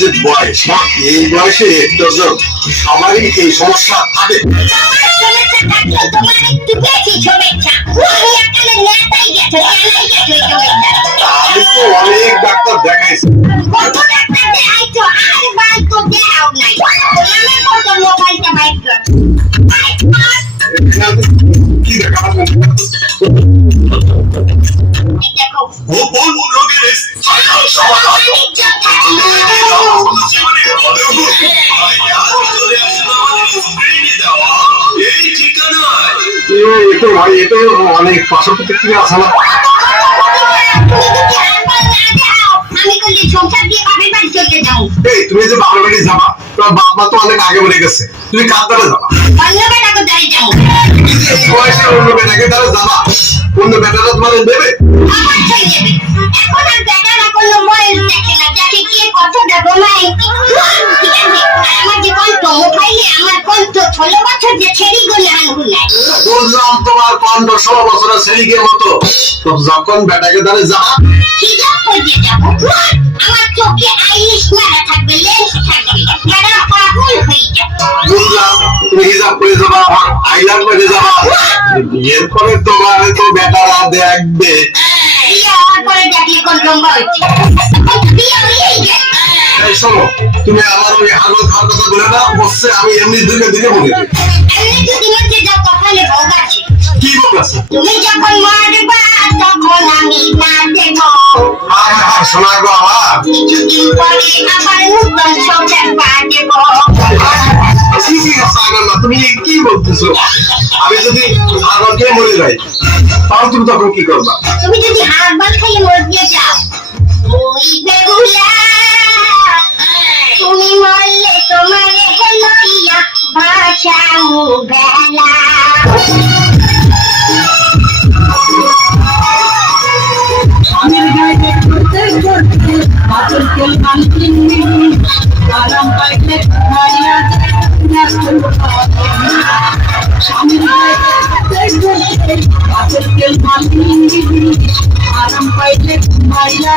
যে বয়স, এই বয়সে সবারই এই সমস্যা থাকে। আমি তো অনেক ডাক্তার দেখাইছি। কি দেখা গোপন রোগের সমাধান ভাই, এ তো অনেক পাশা প্রতিক্রিয়া আছে না। তুমি যে বাবার বাড়ি যাবা, তোমার বাপ মা তো অনেক আগে মরে গেছে, তুমি কার দ্বারা যাবা? এই বয়সে অন্য বেটাকে দ্বারা যাবা, অন্য বেটারা তোমার দেবে? বুঝলাম তোমার 15-16 বছরের ছেলেকে মতো, যখন বেটাকে দ্বারা যাবা আমার চোখে আইস মারা থাকবে, লেন্স থাকবে, বুঝলাম। তুমি হিসাব করে যাবা, আইলার করে যাবা, এরপরে তোমার তো বেটারা দেখবে। শোনো, তুমি আমার ওই আগল খাওয়ার কথা বলে না, বসছে আমি এমনি দিকে দিকে বলে কি বলছে? তুমি যখন মারবা তখন আমি না দেব। শোনা গো আমার, কিছুদিন পরে আমার নতুন সংসার পাবো। তুমি কি বলতেছো? আমি যদি আগল খেয়ে মরে যাই, তাও তুমি তখন কি করবা? তুমি যদি আগল খেয়ে মরে যাও, ওই বেহুলা, তুমি মরলে তোমার লইয়া ভাষাও বেলা। আরাম পাইলে মারিয়া স্বামীর আরাম পাইলে মারিয়া